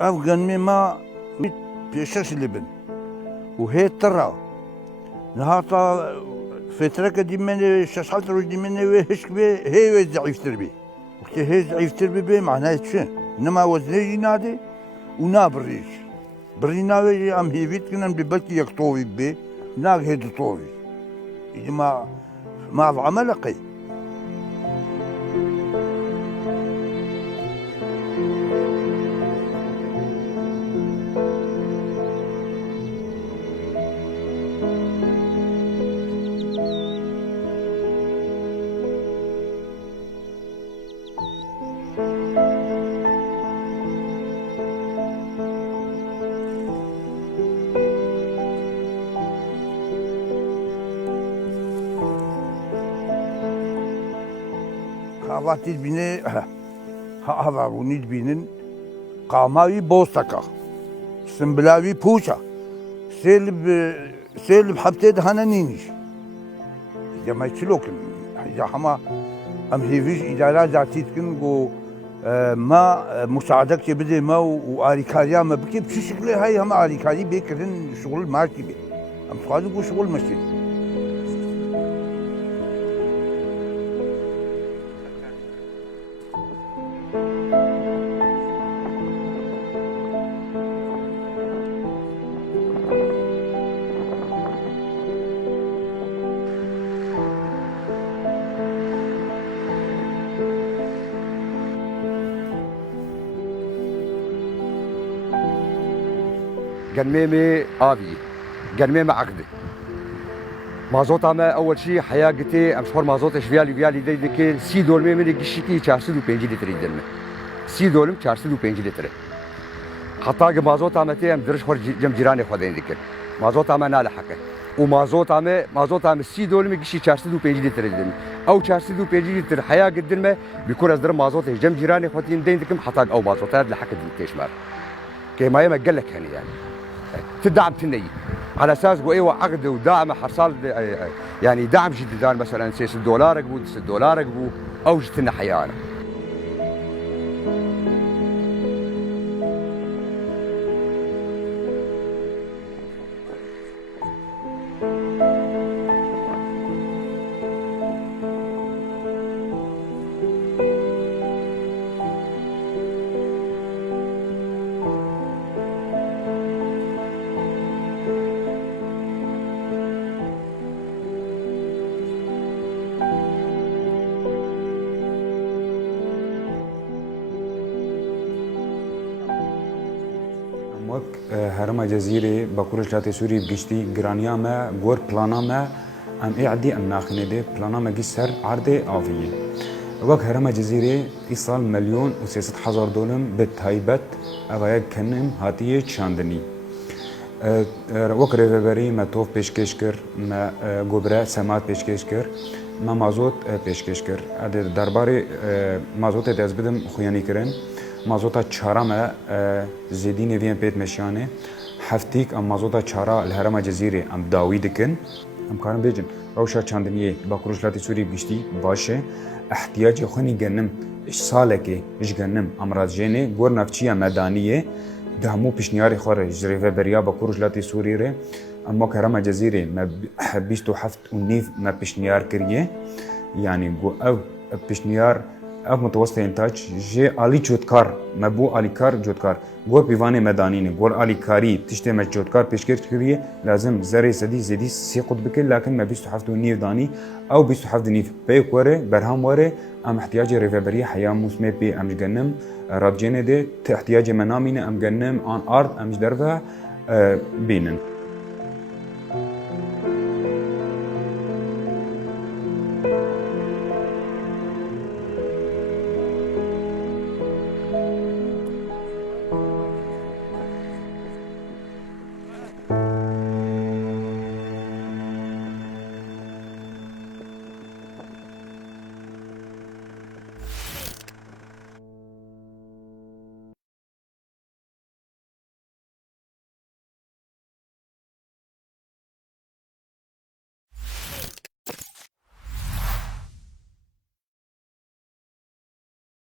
أفغان ما بيشش لبن وهي ترى نهارتا فترة دي شاشات روج دي من هش بي هي ضعيف تربي وقت هي ضعيف تربي بي معناه شو إنما وزني نادي ونابريش بريناوي أم هيفيت كنا ببلكي يكطوي بي ناق هيد طوي إذا ما عمل قي Havati bine hava bunid binin qamavi bostaka simbilavi puça selb habted hananiniş ya çilokin ya ama am heviş idara zatitkin go ما مساعدك بدي ما واريكاريا ما بكيب شو شغله هاي هم اريكاري بيكرن شغل ماركي بي ام فاضي شغل ماشي قنميمي آبي قنميمي عقدي مازوت عما أول شيء حياقتي أمشهور مازوت فيالي دي كي سي دولمي من قشتي 405 لتر يدلمي سي دولم 405 لتر حتى مازوت عما تي أم درش خور جم جيراني خودين ذكر مازوت عما نال حقه ومازوت عما سي دولمي قشتي 405 لتر يدلمي أو 405 لتر حياق الدلمة بيكون أصدر مازوت جم جيراني خودين دين ذكر حتى أو مازوت هذا لحق دي تشمار كما يما قال لك هني يعني تدعم تني على اساس ايوه عقد ودعم حصل يعني دعم جديد مثلا $6 قبو $6 قبو او جتنا حيانا وەک هەرەما جەزیرێ بە کوڕژلاتی سووری بگشتی گرانیا me گۆر plana me em ê edî em naxîne dê plana me gî ser erdê aviyê wek herêma Cezîrê îsal milyon û 300,000 dolim bi taybet evaya kenim hatiye çandinî wek rêveberî me tov pêşkêş kir me gobire semat pêşkêş kir me mazot pêşkêş kir derbarê mazotê dez bidim xuyanîkirin مازوتا چارا me zêdî neviyên pêt meşanê heftîk em mazota çara li herêma Cezîrê em dawî dikin em karin bêjin rewşa çandiniyê Bakurûjlatê Sûriyê giştî baş e ehtiyacê xwe genim ji salekê ji genim emrajênê gor navçiya medaniyê di hemû pişniyarê xwe re ji rêveberiya Bakurûjlatê Sûrî re em wek herêma Cezîrê me 27.5 me pişniyar kiriye yanî got ev pişniyar ev mutewesîta întac jê alî cotkar me bû alîkar cotkar gor pîvanê medanînê gor alîkarî tiştê me cotkar pêşkêş kiriye lazim zerê sedî zêdî sê qut bikir lakin me 27.5 danî ew 27.5 pêk were berham were em ihtiyacê rêveberiya heya Mûsmê pê em ji genim radcênê de ti ihtiyacê me namîne em genim an ard em ji derve bînin.